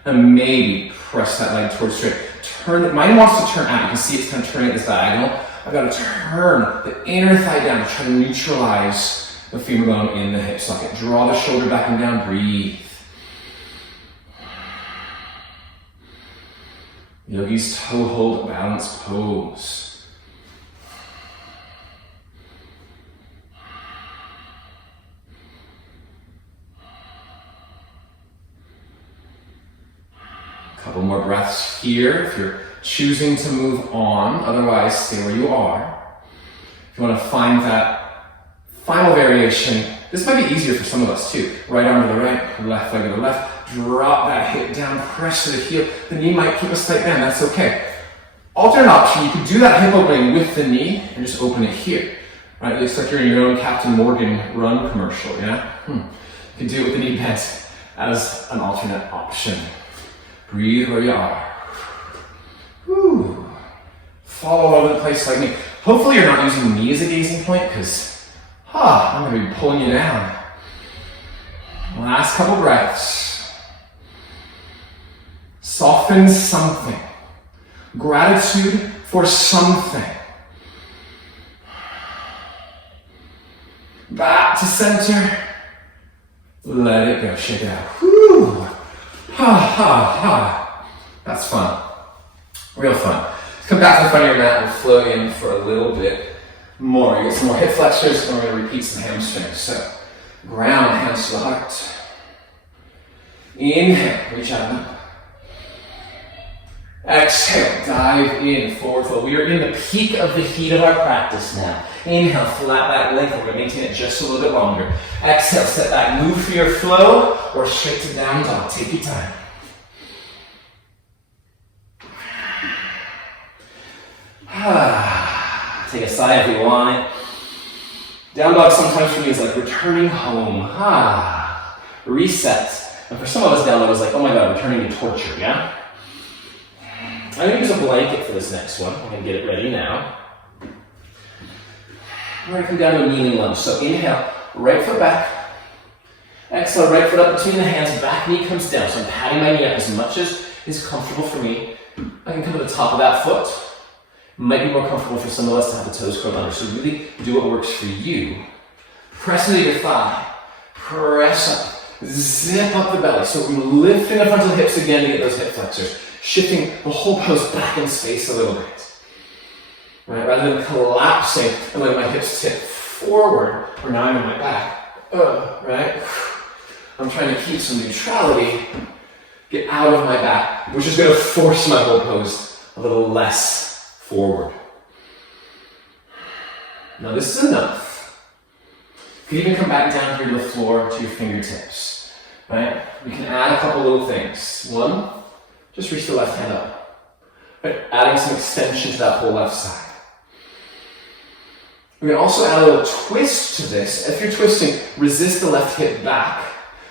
And maybe press that leg towards straight. Turn, mine wants to turn out. You can see it's kind of turning at this diagonal. I've got to turn the inner thigh down to try to neutralize the femur bone in the hip socket. Draw the shoulder back and down, breathe. Yogi's toe hold balance pose. A couple more breaths here if you're choosing to move on, otherwise stay where you are. If you want to find that final variation, this might be easier for some of us too. Right arm to the right, left leg to the left. Drop that hip down, press to the heel. The knee might keep a slight bend, that's okay. Alternate option, you could do that hip opening with the knee and just open it here. Right, it looks like you're in your own Captain Morgan run commercial, yeah? You can do it with the knee bent as an alternate option. Breathe where you are. Whew. Fall all over the place like me. Hopefully you're not using me as a gazing point because I'm going to be pulling you down. Last couple breaths. Soften something. Gratitude for something. Back to center. Let it go. Shake it out. Whew. That's fun. Real fun. Come back to the front of your mat. We'll flow in for a little bit more. You get some more hip flexors, and we're going to repeat some hamstrings. So, ground, hands to the heart. Inhale, reach out and up. Exhale, dive in, forward fold. We are in the peak of the heat of our practice now. Inhale, flat back length. We're going to maintain it just a little bit longer. Exhale, step back, move for your flow, or straight to down dog. Take your time. Take a sigh if you want it. Down dog sometimes for me is like returning home. Reset. And for some of us, down dog is like, oh my god, returning to torture, yeah? I'm going to use a blanket for this next one. I'm going to get it ready now. We're going to come down to a kneeling lunge. So inhale, right foot back. Exhale, right foot up between the hands, back knee comes down. So I'm patting my knee up as much as is comfortable for me. I can come to the top of that foot. Might be more comfortable for some of us to have the toes curled under. So really do what works for you. Press into your thigh. Press up. Zip up the belly. So we're lifting the frontal hips again to get those hip flexors. Shifting the whole pose back in space a little bit. Right? Rather than collapsing and letting my hips tip forward, or now I'm on my back. Right? I'm trying to keep some neutrality. Get out of my back, which is going to force my whole pose a little less forward. Now this is enough. You can even come back down here to the floor to your fingertips. Right? We can add a couple little things. One, just reach the left hand up. Right? Adding some extension to that whole left side. We can also add a little twist to this. If you're twisting, resist the left hip back.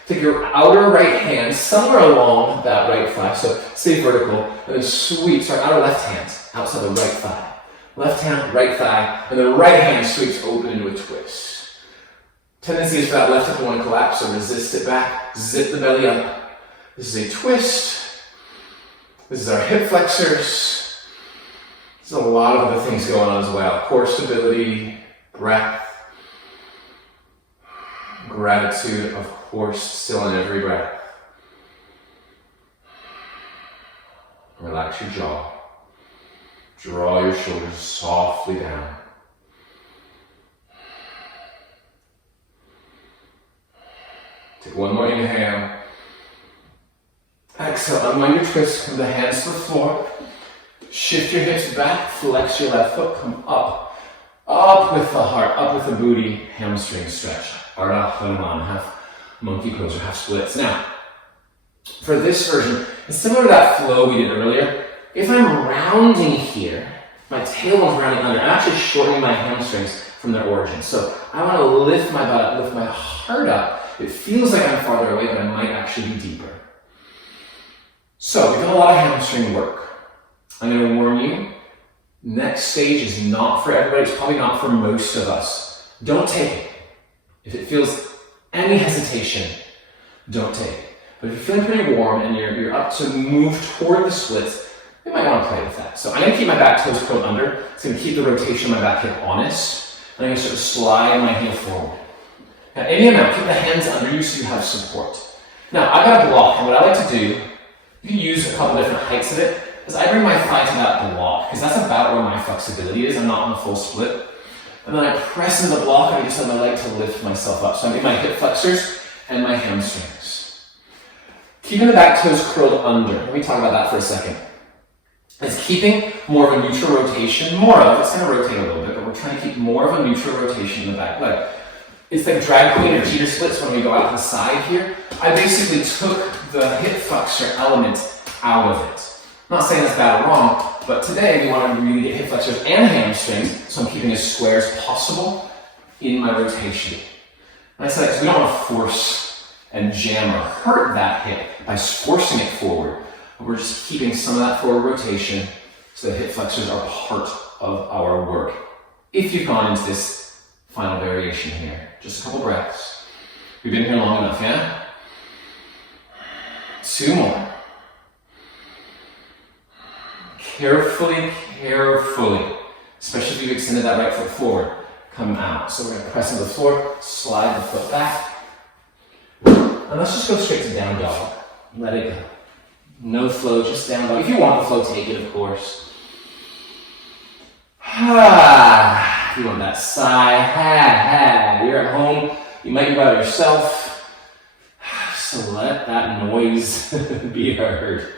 Take your outer right hand somewhere along that right thigh. So stay vertical, and then sweep, sorry, outer left hand outside the right thigh. Left hand, right thigh, and the right hand sweeps open into a twist. Tendency is for that left hip to want to collapse, so resist it back, zip the belly up. This is a twist. This is our hip flexors. There's a lot of other things going on as well. Core stability, breath, gratitude, of course, still in every breath. Relax your jaw. Draw your shoulders softly down. Take one more inhale. Exhale, unwind your twist, come the hands to the floor. Shift your hips back, flex your left foot, come up. Up with the heart, up with the booty, hamstring stretch. Ardha Hanuman, half monkey pose or half splits. Now, for this version, it's similar to that flow we did earlier. If I'm rounding here, my tailbone's rounding under, I'm actually shortening my hamstrings from their origin. So I want to lift my butt up, lift my heart up. It feels like I'm farther away, but I might actually be deeper. So we've done a lot of hamstring work. I'm going to warn you, next stage is not for everybody. It's probably not for most of us. Don't take it. If it feels any hesitation, don't take it. But if you're feeling pretty warm and you're up to move toward the splits, you might want to play with that. So I'm going to keep my back toes curled under. It's going to keep the rotation of my back hip honest. And I'm going to sort of slide my heel forward. Now, any amount, keep the hands under you so you have support. Now, I've got a block, and what I like to do, you can use a couple different heights of it, is I bring my thigh to that block, because that's about where my flexibility is. I'm not on a full split. And then I press into the block, and I just have my leg to lift myself up. So I'm in my hip flexors and my hamstrings. Keeping the back toes curled under. Let me talk about that for a second. It's keeping more of a neutral rotation, it's going to rotate a little bit, but we're trying to keep more of a neutral rotation in the back leg. It's like drag queen or cheater splits when we go out to the side here. I basically took the hip flexor element out of it. I'm not saying that's bad or wrong, but today we want to really get hip flexors and hamstrings, so I'm keeping as square as possible in my rotation. And I said because we don't want to force and jam or hurt that hip by forcing it forward. We're just keeping some of that forward rotation so the hip flexors are part of our work. If you've gone into this final variation here, just a couple breaths. We've been here long enough, yeah? 2 more. Carefully, especially if you've extended that right foot forward, come out. So we're going to press into the floor, slide the foot back. And let's just go straight to down dog. Let it go. No flow, just down dog. If you want the flow, take it, of course. You want that sigh. You're at home. You might be by yourself. So let that noise be heard.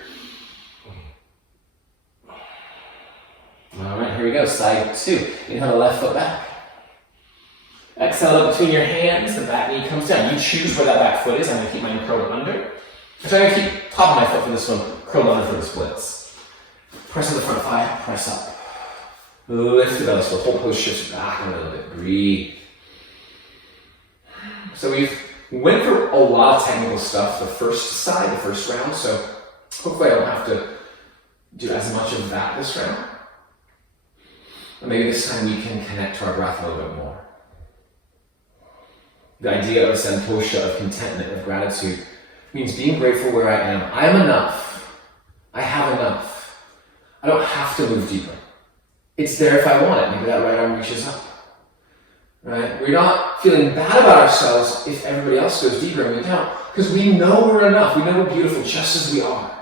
All right, here we go, side 2. Inhale the left foot back. Exhale up between your hands, the back knee comes down. You choose where that back foot is. I'm going to keep mine curled under. I'm going to keep top of my foot for this one, curled under for the splits. Press on the front thigh, press up. Lift the belly, so the whole pose shifts back a little bit. Breathe. So we've went through a lot of technical stuff the first side, the first round, so hopefully I don't have to do as much of that this round. But maybe this time we can connect to our breath a little bit more. The idea of santosha, of contentment, of gratitude, means being grateful where I am. I am enough. I have enough. I don't have to move deeper. It's there if I want it. Maybe that right arm reaches up. Right? We're not feeling bad about ourselves if everybody else goes deeper and we don't. Because we know we're enough. We know we're beautiful just as we are.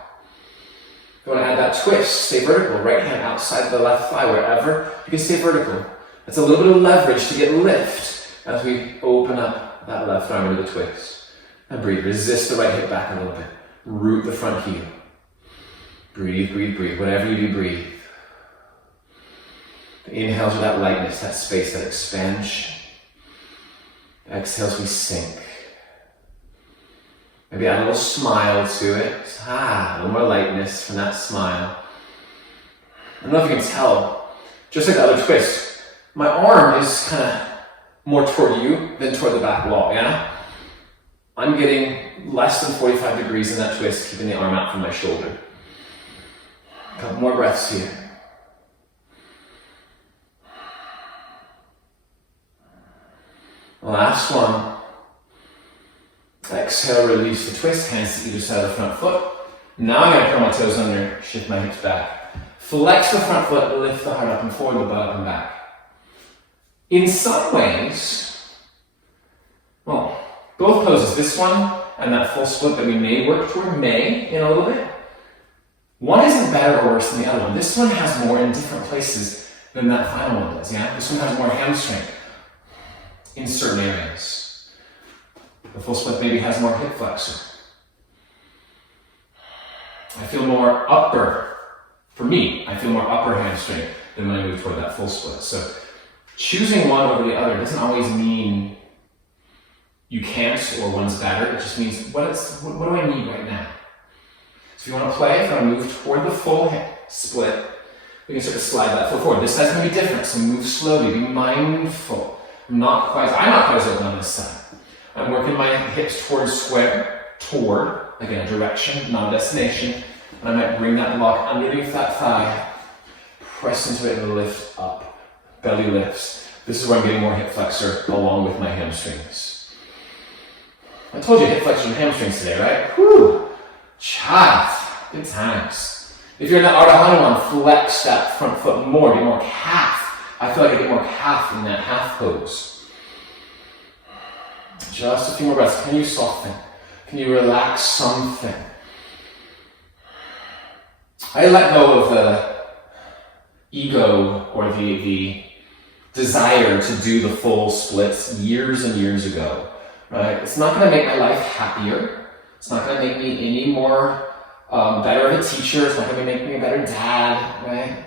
If you want to add that twist, stay vertical. Right hand outside the left thigh, wherever. You can stay vertical. That's a little bit of leverage to get lift as we open up that left arm into the twist. And breathe. Resist the right hip back a little bit. Root the front heel. Breathe, breathe, breathe. Whatever you do, breathe. Inhales with that lightness, that space, that expansion. Exhales, we sink. Maybe add a little smile to it. A little more lightness from that smile. I don't know if you can tell, just like the other twist, my arm is kind of more toward you than toward the back wall, yeah? I'm getting less than 45 degrees in that twist, keeping the arm out from my shoulder. A couple more breaths here. Last one. Exhale, release the twist, hands to either side of the front foot. Now I'm going to curl my toes under, shift my hips back. Flex the front foot, lift the heart up and forward, the butt up and back. In some ways, well, both poses, this one and that full split that we may work toward in a little bit, one isn't better or worse than the other one. This one has more in different places than that final one does, yeah? This one has more hamstring in certain areas. The full split maybe has more hip flexor. I feel more upper, for me, I feel more upper hamstring than when I move toward that full split. So choosing one over the other doesn't always mean you can't or one's better. It just means what do I need right now? So if you want to play, if I move toward the full hip split, we can start to slide that foot forward. This side's going to be different, so move slowly, be mindful. I'm not quite as open on this side. I'm working my hips towards square, again, a direction, not a destination. And I might bring that block underneath that thigh, press into it and lift up. Belly lifts. This is where I'm getting more hip flexor along with my hamstrings. I told you hip flexors and hamstrings today, right? Whew! Child, good times. If you're in that Ardha Hanuman, flex that front foot more, get more calf. I feel like I get more calf in that half pose. Just a few more breaths. Can you soften? Can you relax something? I let go of the ego or the desire to do the full splits years and years ago, right? It's not going to make my life happier. It's not going to make me any more better of a teacher. It's not going to make me a better dad, right?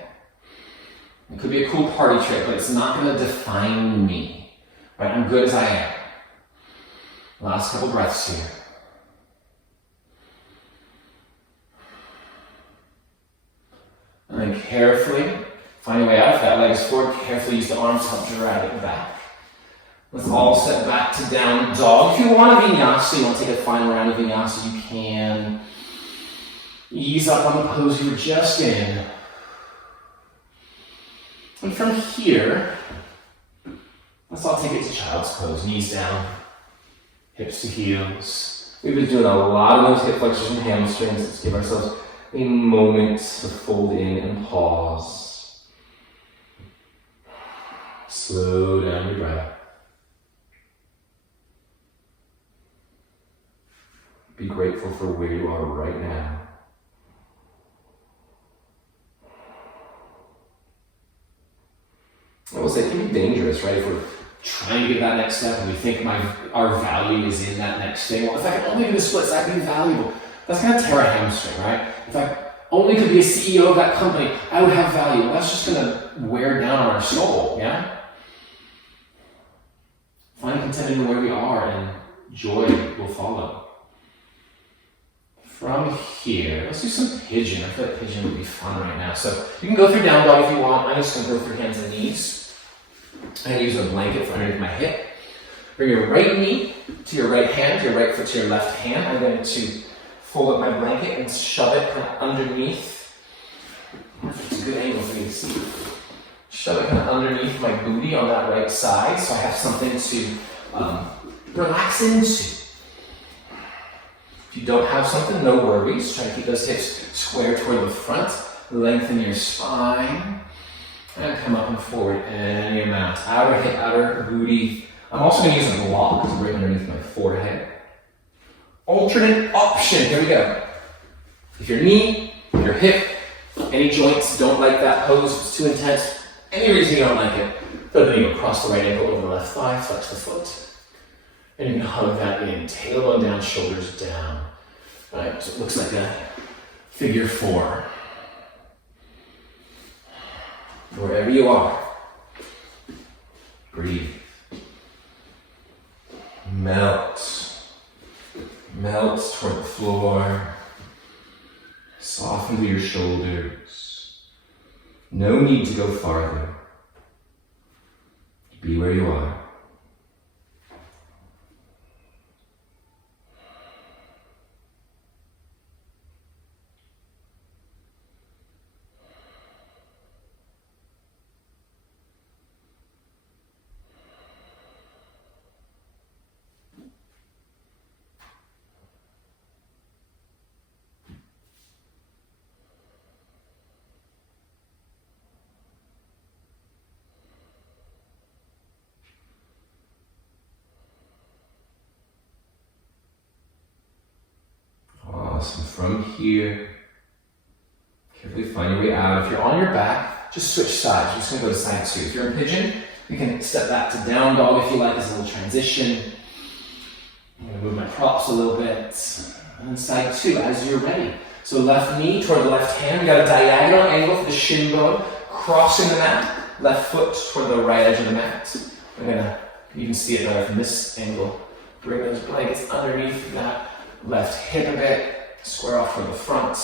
It could be a cool party trick, but it's not going to define me, right? I'm good as I am. Last couple breaths here. And then carefully find a way out. If that leg is forward, carefully use the arms to help drag it back. Let's all set back to down dog. If you want a vinyasa, you want to take a final round of vinyasa, you can. Ease up on the pose you were just in. And from here, let's all take it to child's pose. Knees down, hips to heels. We've been doing a lot of those hip flexors and hamstrings. Let's give ourselves a moment to fold in and pause. Slow down your breath. Be grateful for where you are right now. I will say it can be dangerous, right? If we're trying to get that next step and we think our value is in that next thing. Well, if I can only do the splits, that can be valuable. That's going to tear a hamstring, right? If I only could be a CEO of that company. I would have value. Well, that's just going to wear down on our soul, yeah? Find contentment in where we are, and joy will follow. From here, let's do some pigeon. I feel like pigeon would be fun right now. So you can go through down dog if you want. I'm just going to go through hands and knees. I'm going to use a blanket for underneath my hip. Bring your right knee to your right hand, your right foot to your left hand. I'm going to fold up my blanket and shove it kind of underneath. It's a good angle for you to see. Shove it kind of underneath my booty on that right side, so I have something to relax into. If you don't have something, no worries. Try to keep those hips square toward the front. Lengthen your spine. And come up and forward and your mount. Outer hip, outer booty. I'm also going to use a block right underneath my forehead. Alternate option. Here we go. If your knee, your hip, any joints don't like that pose, it's too intense, any reason you don't like it, throw the knee across the right ankle over the left thigh, flex the foot. And you can hug that in. Tailbone down, shoulders down. All right, so it looks like a figure 4. Wherever you are, breathe. Melt. Melt toward the floor. Soften to your shoulders. No need to go farther. Be where you are. Awesome. From here, carefully find your way out. If you're on your back, just switch sides. You're just going to go to side 2. If you're in pigeon, you can step back to down dog if you like as a little transition. I'm going to move my props a little bit. And then side 2 as you're ready. So left knee toward the left hand. We got a diagonal angle for the shin bone, crossing the mat. Left foot toward the right edge of the mat. I'm going to, you can see it better from this angle. Bring those blankets underneath that left hip a bit. Square off toward the front.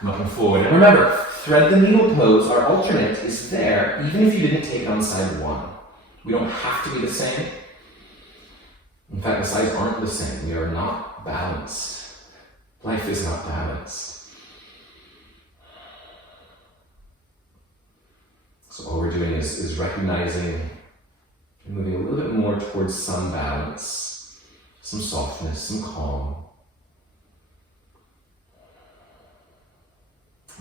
Come up and forward. And remember, thread the needle pose, our alternate, is there even if you didn't take it on side 1. We don't have to be the same. In fact, the sides aren't the same. We are not balanced. Life is not balanced. So all we're doing is recognizing and moving a little bit more towards some balance, some softness, some calm.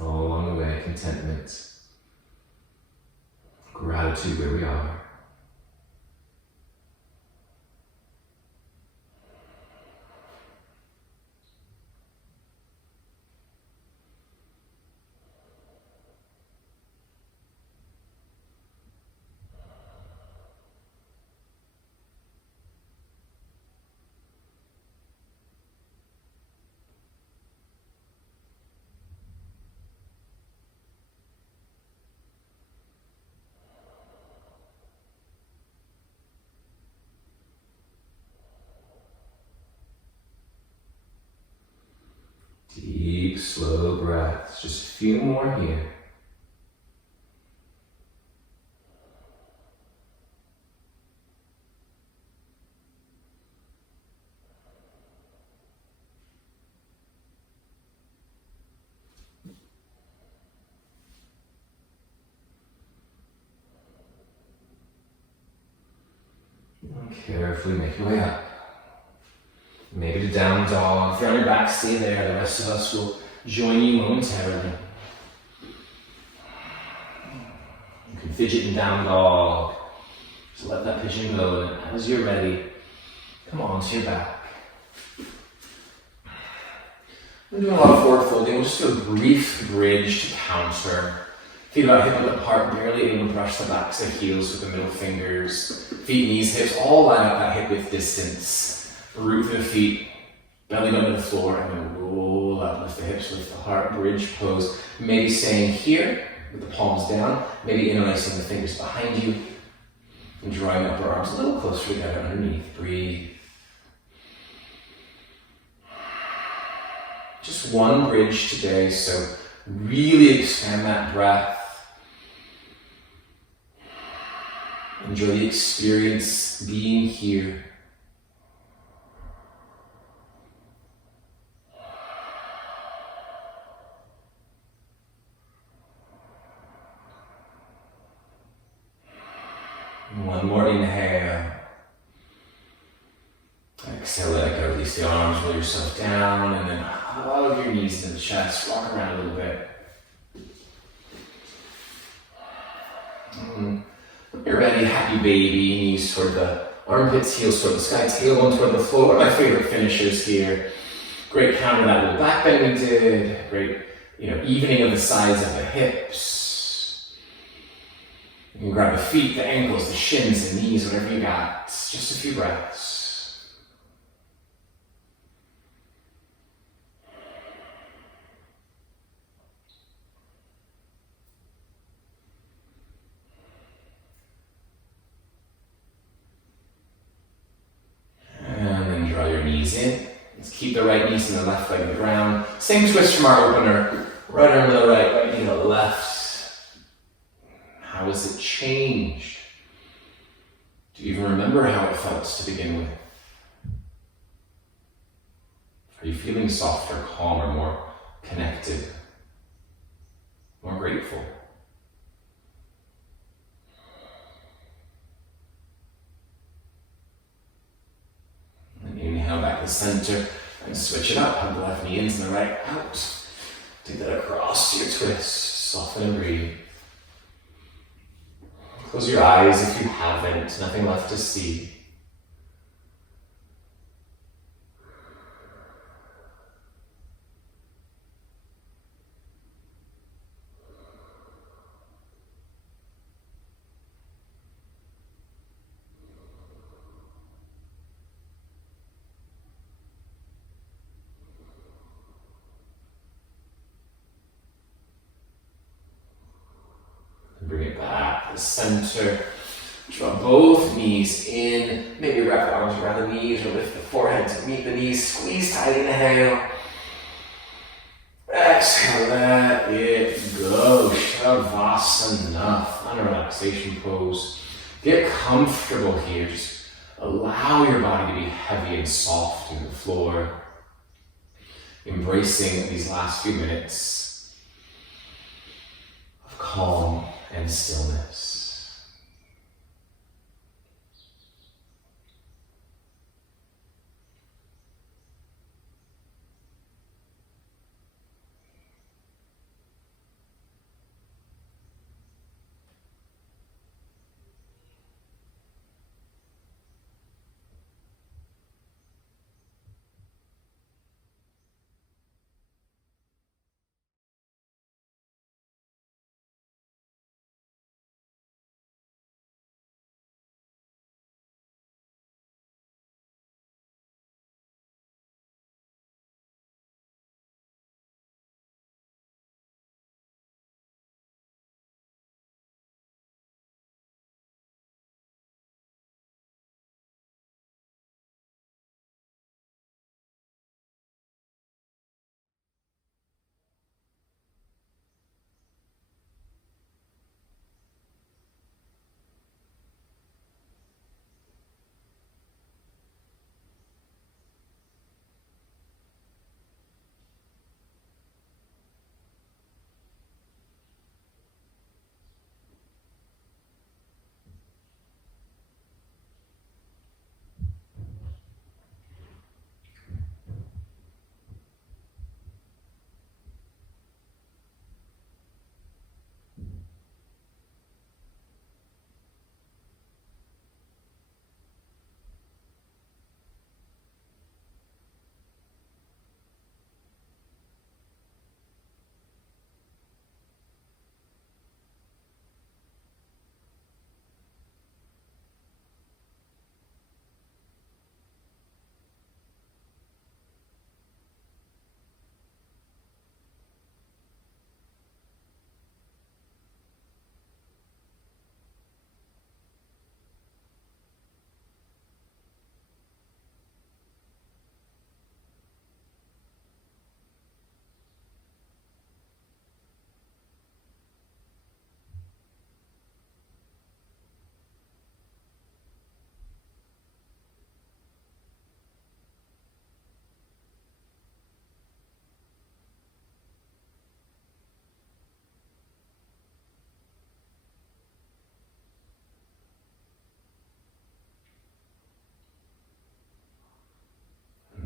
All along the way, contentment, gratitude where we are. Deep, slow breaths, just a few more here. And carefully make your way up. Maybe to down dog. If you're on your back, stay there. The rest of us will join you momentarily. You can fidget in down dog. Just let that pigeon go. And as you're ready, come on to your back. We're doing a lot of forward folding. We'll just do a brief bridge to counter. Feet about hip width apart, barely able to brush the backs of heels with the middle fingers. Feet, knees, hips, all line up that hip width distance. Root through the feet, belly down to the floor, and then roll up, lift the hips, lift the heart, bridge pose. Maybe staying here with the palms down, maybe interlacing the fingers behind you and drawing upper arms a little closer together underneath. Breathe. Just one bridge today, so really expand that breath. Enjoy the experience being here. One more inhale. Exhale, let go. Release the arms, roll yourself down, and then hug your knees into the chest. Rock around a little bit. You're ready, happy baby. Knees toward the armpits, heels toward the sky, tailbone toward the floor. One of my favorite finishers here. Great counter that little back bend we did. Great, evening of the sides of the hips. You can grab the feet, the ankles, the shins, the knees, whatever you got. Just a few breaths. In. Let's keep the right knees and the left leg on the ground. Same twist from our opener. Right arm to the right knee to the left. How has it changed? Do you even remember how it felt to begin with? Are you feeling softer, calmer, more connected, more grateful? Inhale back to the center and switch it up. Hug the left knee into the right out. Take that across to your twist. Soften and breathe. Close your eyes if you haven't. Nothing left to see. Bring it back to the center. Draw both knees in. Maybe wrap the arms around the knees or lift the forehead to meet the knees. Squeeze tight, inhale. Exhale, let it go. Shavasana, fun relaxation pose. Get comfortable here. Just allow your body to be heavy and soft in the floor. Embracing these last few minutes of calm and stillness.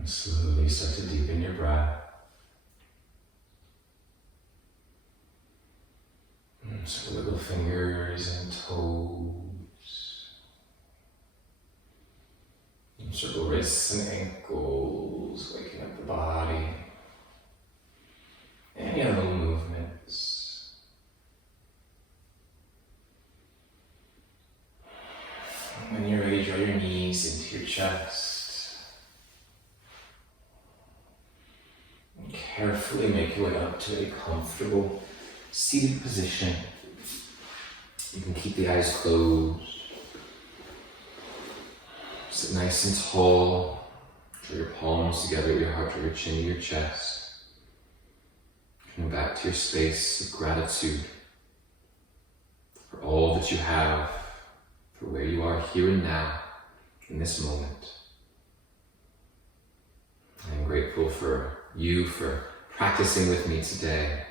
And slowly start to deepen your breath. So little fingers and toes. And circle wrists and ankles, waking up the body. Any other little movements. And when you're ready, draw your knees into your chest. And carefully make your way up to a comfortable seated position. You can keep the eyes closed. Sit nice and tall. Draw your palms together at your heart, draw your chin to your chest. Coming back to your space of gratitude for all that you have, for where you are here and now, in this moment. I am grateful for you for practicing with me today.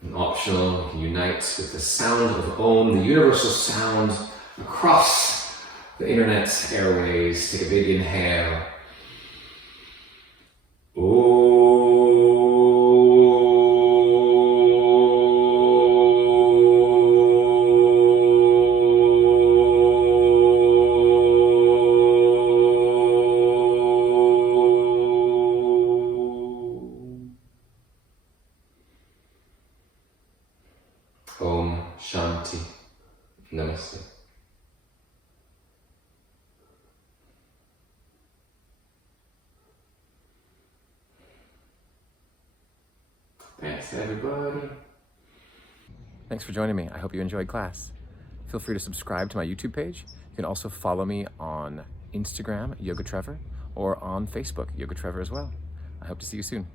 And optional, you can unite with the sound of Om, the universal sound across the internet airways. Take a big inhale. Om Shanti. Namaste. Thanks, everybody. Thanks for joining me. I hope you enjoyed class. Feel free to subscribe to my YouTube page. You can also follow me on Instagram, Yoga Trevor, or on Facebook, Yoga Trevor as well. I hope to see you soon.